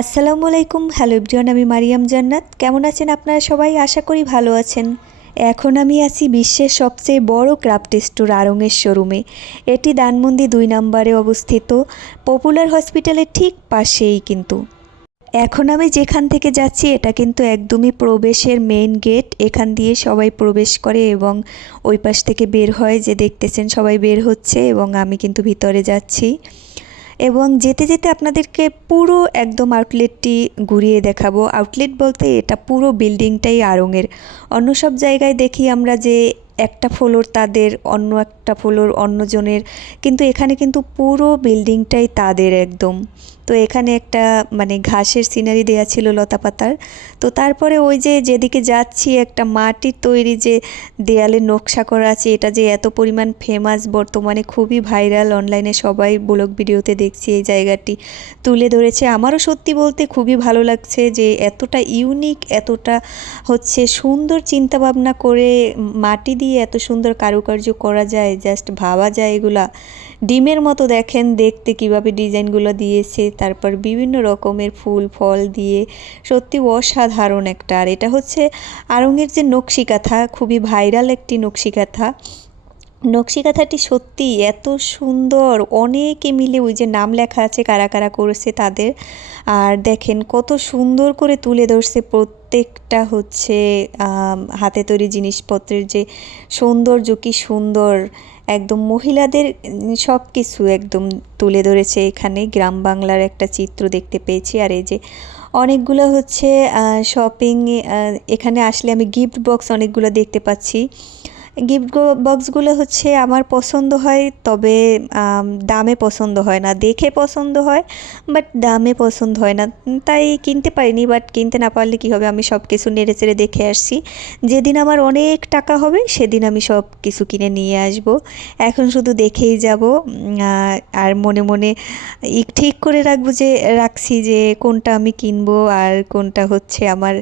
আসসালামু আলাইকুম। Hello everyone, আমি মারিয়াম জান্নাত। কেমন আছেন আপনারা সবাই? আশা করি ভালো আছেন। এখন আমি আছি বিশ্বের সবচেয়ে বড় ক্রাফট স্টোর আড়ং-এর শোরুমে। এটি ধানমন্ডি ২ নম্বরে অবস্থিত, পপুলার হসপিটালের ঠিক পাশেই কিন্তু। এখন আমি যেখান থেকে যাচ্ছি এটা কিন্তু একদমই প্রবেশের মেইন গেট। এখান দিয়ে সবাই প্রবেশ করে এবং ওই পাশ থেকে বের হয়, যে দেখতেছেন সবাই বের হচ্ছে এবং আমি কিন্তু ভিতরে যাচ্ছি। এবং যেতে যেতে আপনাদেরকে পুরো একদম আউটলেটটি ঘুরিয়ে দেখাবো। আউটলেট বলতে এটা পুরো বিল্ডিংটাই আড়ং-এর। অন্য সব জায়গায় দেখি আমরা যে একটা ফ্লোর তাদের, অন্য একটা ফ্লোর অন্যজনের, কিন্তু এখানে কিন্তু পুরো বিল্ডিংটাই তাদের একদম। তো এখানে একটা মানে ঘাসের সিনারি দেয়া ছিল লতা পাতার। তো তারপরে ওই যে যেদিকে যাচ্ছি একটা মাটির তৈরি যে দেয়ালে নকশা করা আছে, এটা যে এত পরিমাণ ফেমাস, বর্তমানে খুবই ভাইরাল, অনলাইনে সবাই ব্লগ ভিডিওতে দেখছি এই জায়গাটি তুলে ধরেছে। আমারও সত্যি বলতে খুবই ভালো লাগছে যে এতটা ইউনিক, এতটা হচ্ছে সুন্দর চিন্তাভাবনা করে মাটি দিয়ে এত সুন্দর কারুকার্য করা যায়, জাস্ট ভাবা যায় এগুলা। ডিমের মতো দেখেন দেখতে কিভাবে ডিজাইনগুলো দিয়েছে, তারপর বিভিন্ন রকমের ফুল ফল দিয়ে সত্যি অসাধারণ একটা। আর এটা হচ্ছে আড়ং-এর যে নকশিকাঁথা, খুবই ভাইরাল একটি নকশিকাঁথা। নকশিকাঁথাটি সত্যি এত সুন্দর, অনেকে মিলে ওই যে নাম লেখা আছে কারা কারা করেছে তাদের। আর দেখেন কত সুন্দর করে তুলে ধরছে প্রত্যেকটা হচ্ছে হাতে তৈরি জিনিসপত্রের যে সৌন্দর্য, কি সুন্দর একদম মহিলাদের সব কিছু একদম তুলে ধরেছে এখানে। গ্রাম বাংলার একটা চিত্র দেখতে পেয়েছি। আর এই যে অনেকগুলো হচ্ছে শপিং, এখানে আসলে আমি গিফট বক্স অনেকগুলো দেখতে পাচ্ছি। গিফট বক্সগুলো হচ্ছে আমার পছন্দ হয়, তবে দামে পছন্দ হয় না। দেখে পছন্দ হয় বাট দামে পছন্দ হয় না, তাই কিনতে পারিনি। বাট কিনতে না পারলে কী হবে, আমি সব কিছু নেড়ে চেড়ে দেখে আসছি। যেদিন আমার অনেক টাকা হবে সেদিন আমি সব কিছু কিনে নিয়ে আসব। এখন শুধু দেখেই যাব। আর মনে মনে ঠিক করে রাখবো, যে রাখছি যে কোনটা আমি কিনবো আর কোনটা হচ্ছে আমার,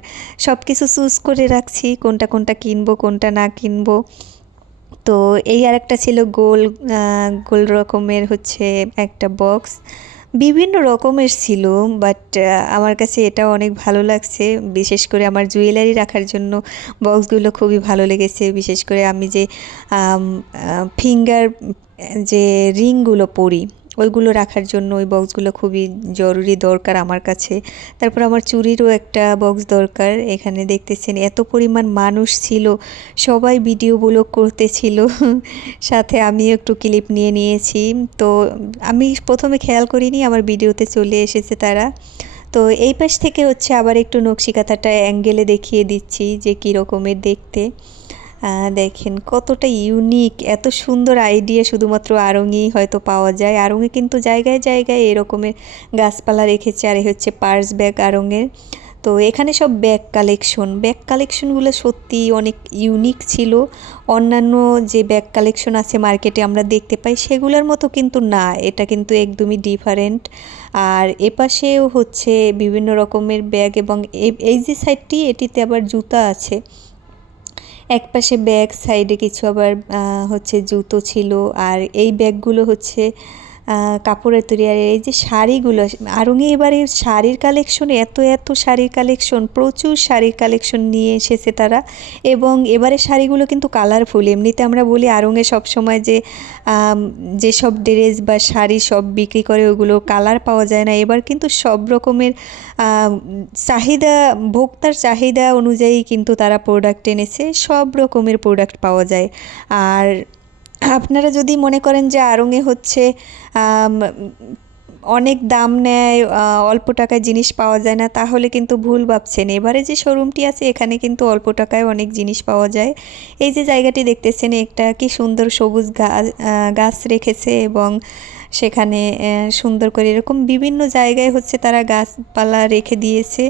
সব কিছু চুজ করে রাখছি কোনটা কোনটা কিনবো কোনটা না কিনবো। তো এই আরেকটা ছিল গোল গোল রকমের হচ্ছে একটা বক্স, বিভিন্ন রকমের ছিল। বাট আমার কাছে এটা অনেক ভালো লাগছে, বিশেষ করে আমার জুয়েলারি রাখার জন্য বক্সগুলো খুবই ভালো লেগেছে। বিশেষ করে আমি যে ফিঙ্গার যে রিংগুলো পরি ওইগুলো রাখার জন্য ওই বক্সগুলো খুবই জরুরি দরকার আমার কাছে। তারপর আমার চুড়িরও একটা বক্স দরকার। এখানে দেখতেছেন এত পরিমাণ মানুষ ছিল, সবাই ভিডিও ব্লগ করতেছিল, সাথে আমিও একটু ক্লিপ নিয়ে নিয়েছি। তো আমি প্রথমে খেয়াল করিনি, আমার ভিডিওতে চলে এসেছে তারা। তো এই পাশ থেকে হচ্ছে আবার একটু নকশিকাঁথাটা অ্যাঙ্গেলে দেখিয়ে দিচ্ছি যে কী রকমের দেখতে। দেখেন কতটা ইউনিক, এত সুন্দর আইডিয়া শুধুমাত্র আড়ং-এই হয়তো পাওয়া যায়। আড়ং-এ কিন্তু জায়গায় জায়গায় এরকমের গাছপালা রেখেছে। আর এই হচ্ছে পার্স ব্যাগ আড়ং-এর। তো এখানে সব ব্যাগ কালেকশনগুলো সত্যি অনেক ইউনিক ছিল। অন্যান্য যে ব্যাগ কালেকশন আছে মার্কেটে আমরা দেখতে পাই সেগুলোর মতো কিন্তু না, এটা কিন্তু একদমই ডিফারেন্ট। আর এপাশেও হচ্ছে বিভিন্ন রকমের ব্যাগ, এবং এই যে সাইডটি এটিতে আবার জুতা আছে। এক পাশে ব্যাগ, সাইডে কিছু আবার হচ্ছে জুতো ছিল। আর এই ব্যাগগুলো হচ্ছে কাপড়ের তৈরি। আর এই যে শাড়িগুলো, আড়ং-এ এবারে শাড়ির কালেকশন, এত এত শাড়ির কালেকশন, প্রচুর শাড়ির কালেকশন নিয়ে এসেছে তারা। এবং এবারে শাড়িগুলো কিন্তু কালারফুল। এমনিতে আমরা বলি আড়ং-এ সবসময় যে যেসব ড্রেস বা শাড়ি সব বিক্রি করে ওগুলো কালার পাওয়া যায় না, এবার কিন্তু সব রকমের চাহিদা, ভোক্তার চাহিদা অনুযায়ী কিন্তু তারা প্রোডাক্ট এনেছে, সব রকমের প্রোডাক্ট পাওয়া যায়। আর আপনারা যদি মনে করেন যে আড়ং-এ হচ্ছে অনেক দাম নেয়, অল্প টাকায় জিনিস পাওয়া যায় না, তাহলে কিন্তু ভুল ভাবছেন। এবারে যে শোরুমটি আছে এখানে কিন্তু অল্প টাকায় অনেক জিনিস পাওয়া যায়। এই যে জায়গাটি দেখতেছেন, একটা কি সুন্দর সবুজ গাছ রেখেছে, এবং সেখানে সুন্দর করে এরকম বিভিন্ন জায়গায় হচ্ছে তারা গাছপালা রেখে দিয়েছে,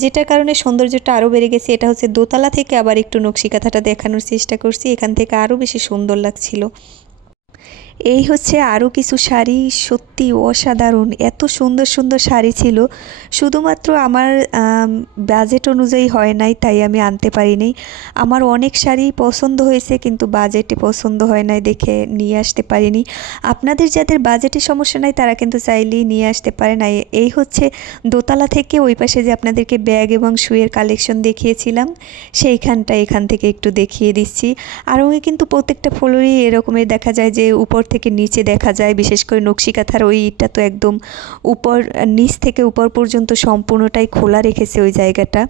যেটার কারণে সৌন্দর্যটা আরও বেড়ে গেছে। এটা হচ্ছে দোতলা থেকে আবার একটু নকশিকাঁথাটা দেখানোর চেষ্টা করছি, এখান থেকে আরও বেশি সুন্দর লাগছিল। এই হচ্ছে আরও কিছু শাড়ি, সত্যি অসাধারণ, এত সুন্দর সুন্দর শাড়ি ছিল। শুধুমাত্র আমার বাজেট অনুযায়ী হয় নাই, তাই আমি আনতে পারিনি। আমার অনেক শাড়ি পছন্দ হয়েছে কিন্তু বাজেটে পছন্দ হয় নাই দেখে নিয়ে আসতে পারিনি। আপনাদের যাদের বাজেটের সমস্যা নাই তারা কিন্তু চাইলেই নিয়ে আসতে পারেন। এই হচ্ছে দোতলা থেকে ওই পাশে যে আপনাদেরকে ব্যাগ এবং শুয়ের কালেকশন দেখিয়েছিলাম সেইখানটা এখান থেকে একটু দেখিয়ে দিচ্ছি। আর ওই কিন্তু প্রত্যেকটা ফ্লোরেই এরকমের দেখা যায় যে উপর থেকে নিচে দেখা যায়, বিশেষ করে নকশি কাঁথার ওইটা তো একদম উপর, নিচ থেকে উপর পর্যন্ত সম্পূর্ণটাই খোলা রেখেছে ওই জায়গাটা।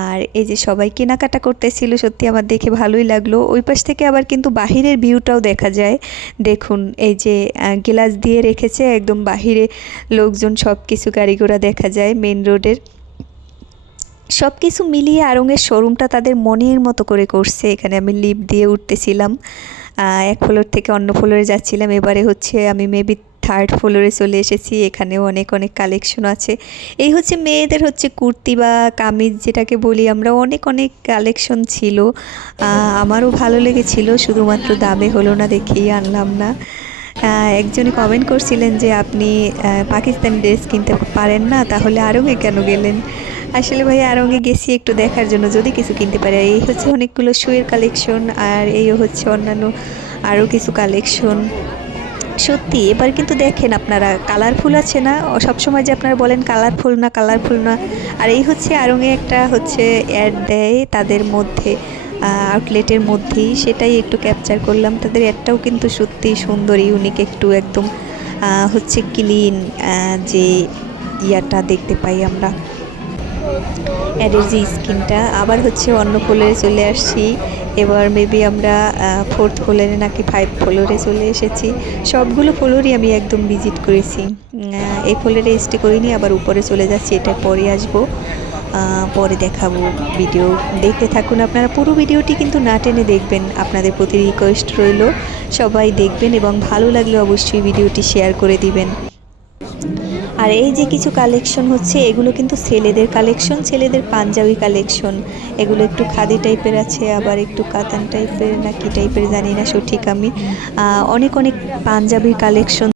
আর এই যে সবাই কেনাকাটা করতেছিল, সত্যি আমার দেখে ভালোই লাগলো। ওই পাশ থেকে আবার কিন্তু বাহিরের ভিউটাও দেখা যায়। দেখুন এই যে গ্লাস দিয়ে রেখেছে, একদম বাহিরে লোকজন সব কিছু গাড়ি ঘোড়া দেখা যায় মেন রোডের। সব কিছু মিলিয়ে আড়ংয়ের শোরুমটা তাদের মনের মতো করে করছে। এখানে আমি লিফট দিয়ে উঠতেছিলাম, এক ফ্লোর থেকে অন্য ফ্লোরে যাচ্ছিলাম। এবারে হচ্ছে আমি মেবি থার্ড ফ্লোরে চলে এসেছি। এখানেও অনেক অনেক কালেকশন আছে। এই হচ্ছে মেয়েদের হচ্ছে কুর্তি বা কামিজ যেটাকে বলি আমরা, অনেক অনেক কালেকশন ছিল। আমারও ভালো লেগেছিল, শুধুমাত্র দামে হলো না দেখেই আনলাম না। একজনে কমেন্ট করছিলেন যে আপনি পাকিস্তানি ড্রেস কিনতে পারেন না, তাহলে আড়ংয়ে কেন গেলেন? আসলে ভাই আড়ংয়ে গেছি একটু দেখার জন্য, যদি কিছু কিনতে পারে। এই হচ্ছে অনেকগুলো শুয়ের কালেকশন, আর এই হচ্ছে অন্যান্য আরও কিছু কালেকশন। সত্যি এবার কিন্তু দেখেন আপনারা, কালারফুল আছে না? সবসময় যে আপনারা বলেন কালারফুল না কালারফুল না। আর এই হচ্ছে আড়ংয়ে একটা হচ্ছে অ্যাড দেয় তাদের মধ্যে, আউটলেটের মধ্যেই, সেটাই একটু ক্যাপচার করলাম। তাদের অ্যাডটাও কিন্তু সত্যি সুন্দর, ইউনিক, একটু একদম হচ্ছে ক্লিন যে ইয়াটা দেখতে পাই আমরা, অ্যাডের যে স্কিনটা। আবার হচ্ছে অন্য ফ্লোরে চলে আসছি। এবার মেবি আমরা ফোর্থ ফ্লোরে নাকি 5 ফ্লোরে চলে এসেছি। সবগুলো ফ্লোরই আমি একদম ভিজিট করেছি। এই ফ্লোরে স্টে করিনি, আবার উপরে চলে যাচ্ছি, এটা পরে আসবো, পরে দেখাবো। ভিডিও দেখতে থাকুন আপনারা, পুরো ভিডিওটি কিন্তু না টেনে দেখবেন। আপনাদের প্রতি রিকোয়েস্ট রইল সবাই দেখবেন এবং ভালো লাগলে অবশ্যই ভিডিওটি শেয়ার করে দিবেন। আর এই যে কিছু কালেকশন হচ্ছে, এগুলো কিন্তু ছেলেদের কালেকশন, ছেলেদের পাঞ্জাবি কালেকশন। এগুলো একটু খাদি টাইপের আছে, আবার একটু কাতান টাইপের না কি টাইপের জানি না সঠিক আমি। অনেক অনেক পাঞ্জাবির কালেকশন